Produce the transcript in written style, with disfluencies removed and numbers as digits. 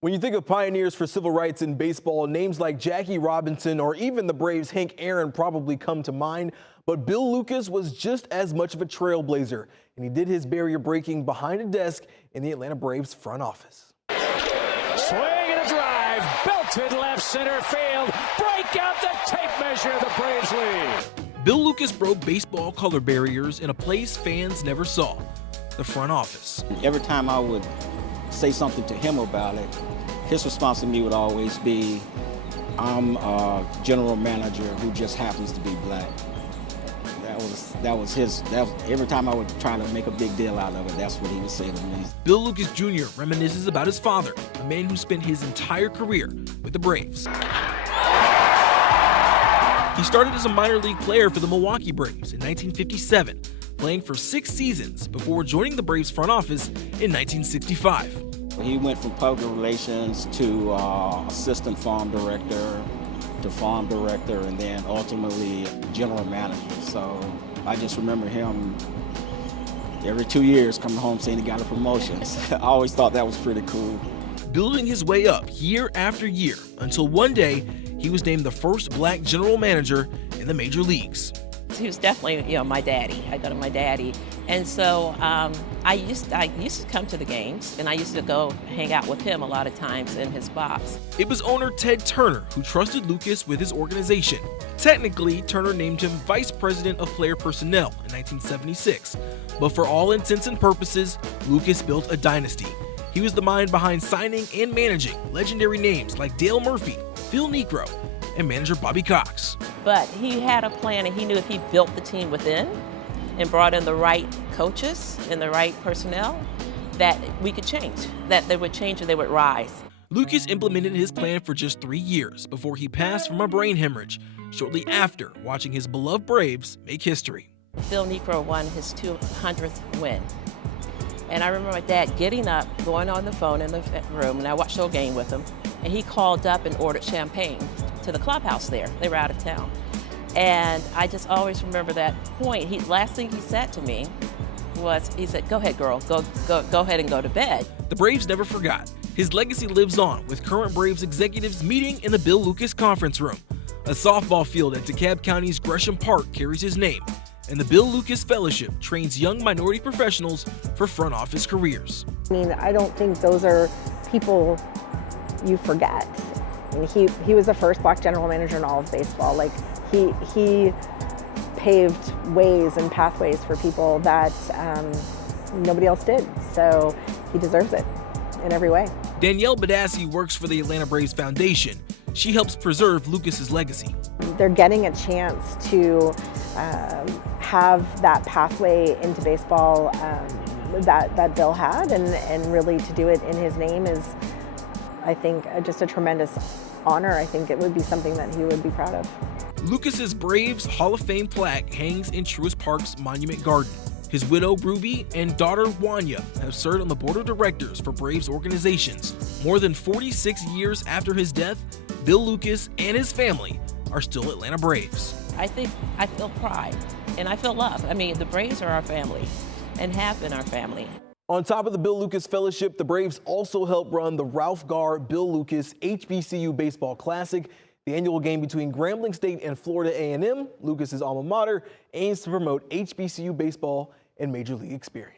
When you think of pioneers for civil rights in baseball, names like Jackie Robinson or even the Braves' Hank Aaron probably come to mind. But Bill Lucas was just as much of a trailblazer, and he did his barrier breaking behind a desk in the Atlanta Braves front office. Swing and a drive, belted left center field, break out the tape measure, the Braves lead. Bill Lucas broke baseball color barriers in a place fans never saw, the front office. Every time I would say something to him about it, his response to me would always be, I'm a general manager who just happens to be black. That was every time I would try to make a big deal out of it, that's what he would say to me. Bill Lucas Jr. reminisces about his father, a man who spent his entire career with the Braves. He started as a minor league player for the Milwaukee Braves in 1957, playing for 6 seasons before joining the Braves front office in 1965. He went from public relations to assistant farm director to farm director, and then ultimately general manager. So I just remember him every 2 years coming home saying he got a promotion. I always thought that was pretty cool. Building his way up year after year until one day he was named the first black general manager in the major leagues. He was definitely, my daddy. I got my daddy. And so I used to come to the games, and I used to go hang out with him a lot of times in his box. It was owner Ted Turner who trusted Lucas with his organization. Technically, Turner named him vice president of player personnel in 1976. But for all intents and purposes, Lucas built a dynasty. He was the mind behind signing and managing legendary names like Dale Murphy, Phil Niekro, and manager Bobby Cox. But he had a plan, and he knew if he built the team within and brought in the right coaches and the right personnel, that we could change, that they would change and they would rise. Lucas implemented his plan for just 3 years before he passed from a brain hemorrhage, shortly after watching his beloved Braves make history. Phil Niekro won his 200th win. And I remember my dad getting up, going on the phone in the room, and I watched the whole game with him, and he called up and ordered champagne to the clubhouse there. They were out of town. And I just always remember that point. Last thing he said to me was, he said, "Go ahead, girl, go ahead and go to bed." The Braves never forgot. His legacy lives on, with current Braves executives meeting in the Bill Lucas conference room. A softball field at DeKalb County's Gresham Park carries his name, and the Bill Lucas Fellowship trains young minority professionals for front office careers. I mean, I don't think those are people you forget. I mean, he was the first black general manager in all of baseball. Like, he paved ways and pathways for people that nobody else did. So he deserves it in every way. Danielle Badassi works for the Atlanta Braves Foundation. She helps preserve Lucas's legacy. They're getting a chance to have that pathway into baseball that Bill had, and really to do it in his name is, I think, just a tremendous honor. I think it would be something that he would be proud of. Lucas's Braves Hall of Fame plaque hangs in Truist Park's Monument Garden. His widow, Ruby, and daughter, Wanya, have served on the board of directors for Braves organizations. More than 46 years after his death, Bill Lucas and his family are still Atlanta Braves. I think I feel pride, and I feel love. I mean, the Braves are our family and have been our family. On top of the Bill Lucas Fellowship, the Braves also help run the Ralph Garr Bill Lucas HBCU Baseball Classic. The annual game between Grambling State and Florida A&M, Lucas's alma mater, aims to promote HBCU baseball and Major League experience.